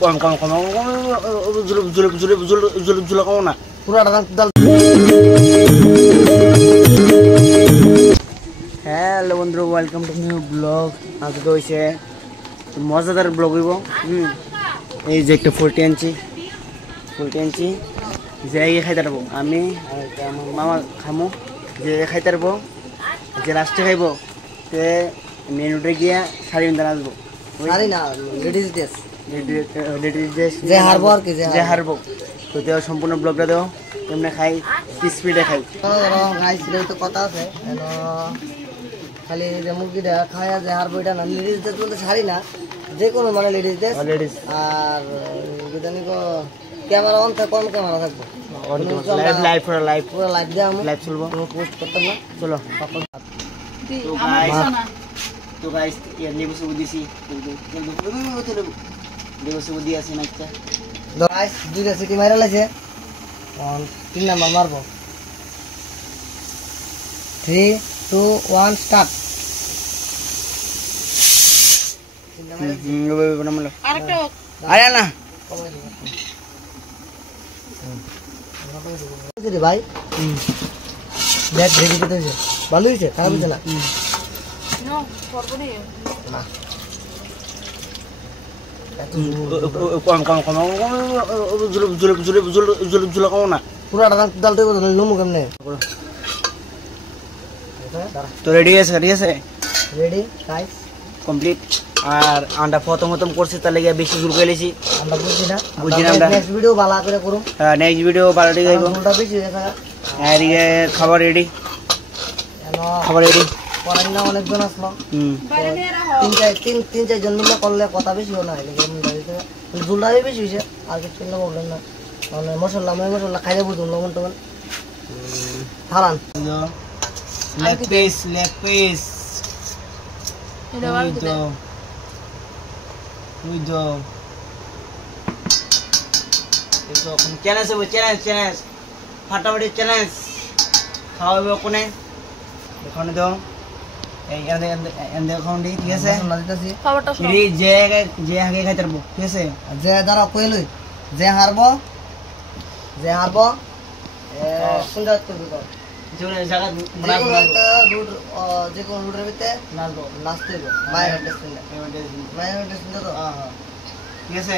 কম কম কম জুলে কম না পুরাটা দাল। হ্যালো বন্ধু, ওয়েলকাম টু নিউ ব্লগ। আজকে হয়েছে মজাদার ব্লগ হইব। এই যে একটা 40 ইঞ্চি যে খাইতে পারবো আমি আমার মামা খামো, যে খাইতে পারবো যে লাস্টে খাইব সে মেনুটা গিয়া শাড়ি নিতে আসবো। লেডিস ড্রেস যে হারবো আর কি, যে হারবো তো দেও সম্পূর্ণ ব্লগটা দেও কেমনে খাই, স্পিডে খাই। তো কথা আছে খালি যে মুরগিটা খায় যে হারবো এটা না, লেডিস ড্রেস বলতে শাড়ি না, যে কোনো মানে লেডিস ড্রেস। আর জানি ক্যামেরা অন থাকে, কম ক্যামেরা থাকবো, লাইভ চলবো, পোস্ট করতাম না। চলো তো গাইস লেবু সেবু দিছি, লেবু সেবু দিয়ে আসি নাচটা। গাইস দুইটা সিটি মারা লাগছে, 3 নাম্বার মারবো। 3 2 1 স্টার্ট। আরে না ভাই, দেখ রেডি করতে হয়েছে, ভালো হয়েছে, খারাপ হয়েছে না। কম কম কম জুলে কম না পুরাটা ডাল তো লমু কেমনে। তো রেডি আছে, রেডি গাইস কমপ্লিট। আর আমরা প্রথম করছি, তার লাগে বেশি জুল গেলেছি, আমরা বুঝি না আমরা নেক্সট ভিডিও ভালো করে করব। হ্যাঁ নেক্সট ভিডিও ভালো করে করব। জুলটা বেশি দেখা আর এই খাবার রেডি, করার না অনেকজন আসলো, তিন চারজন মিলে করলে কথা বেশি হয় না, জুলটা বেশি হয়েছে আর কিছু না বললেন না। মানে মশলা খাইলে বুঝুন লবণ টবণ হারান। লেগ পিস চ্যালেঞ্জ ফাটাফাটি চ্যালেঞ্জ খাওয়াবে কোনে এখানে দাও, এই এখন ঠিক আছে। যে আগে খাইতে পারবো, ঠিক আছে। যে দ্বারা কইলই যে হারবো সুন্দর যে কোনো রুটের ভিতরে নাচতে হইব, মায়ের তো ঠিক আছে।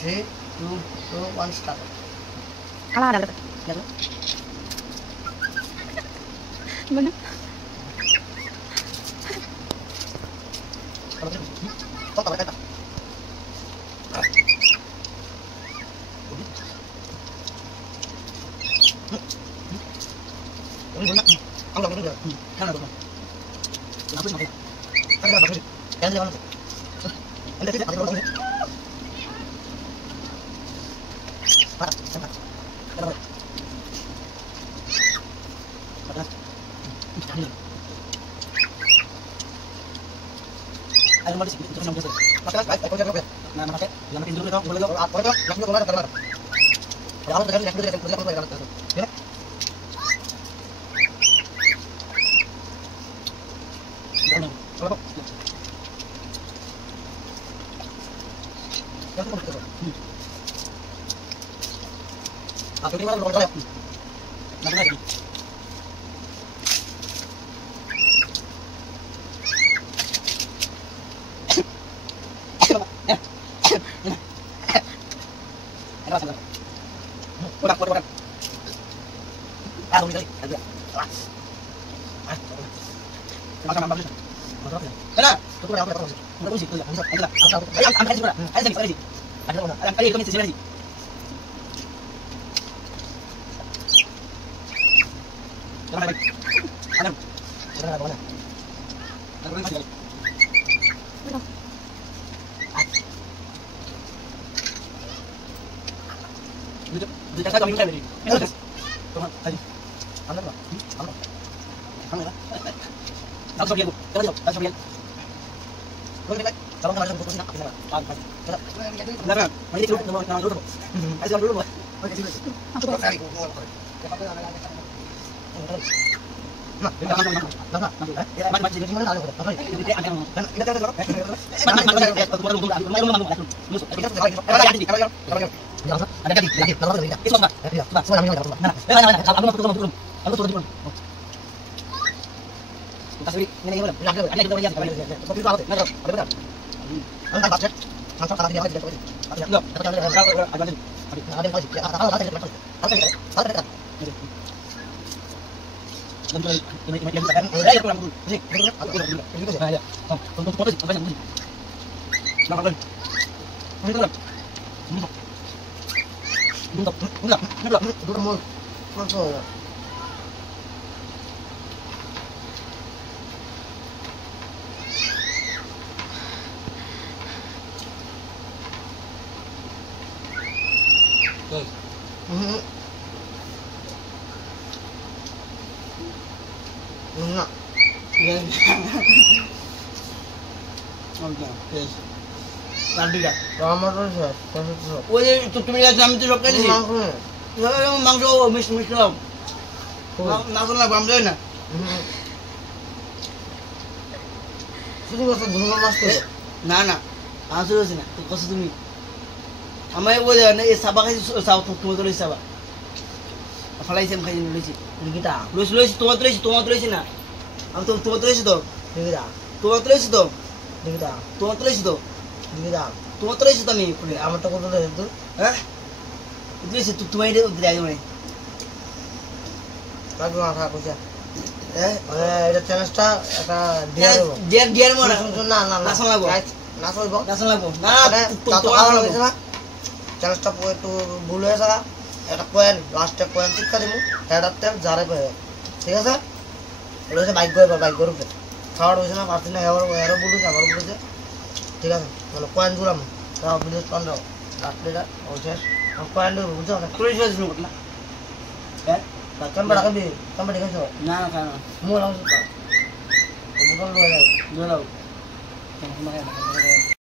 3 2 1 স্টার্ট। মাংস মিষ্টি মিষ্টি মাংস না বাম যায় না না না মাংস রয়েছে না কষ্ট তুমি আমায় বলে না এই সাবা খাইছি তোমার লইছি সাবা ফলাইছি আমি খাইছি লইছি লইছি লইছি তোমার লইছি না আমি তো তোমার লইছি তো তোমার লইছি তো তোমার লইছি তো তোমার লইছি তো আমি আমার তো কত লইছি হ্যাঁ লইছি তোমার আগে মানে লাগবে মাথা কইছা এটা চ্যালেঞ্জটা একটা ডিয়ার মনে না না না লাগবো না লাগবো না তোমার চ্যালেঞ্জটা একটু ভুল হয়ে যাবে একটা পয়েন্ট লাস্টে পয়েন্ট শিক্ষা দিব হেডারতে যারে পাবে ঠিক আছে এটা হচ্ছে বাইক করবে খাওয়ার হয়েছে না পারছি না এরও বলেছে আমারও বলেছে ঠিক আছে মানে পয়েন্ট দিলাম তাও বিদেশ 15 লাস্ট প্লেটার ও শেষ পয়েন্ট বুঝছো না পুলিশ হয়েছিল না হ্যাঁ কাম্বাড়া খাইছো না না খাই না মোর হাউস তো বুঝল লয়ে যাও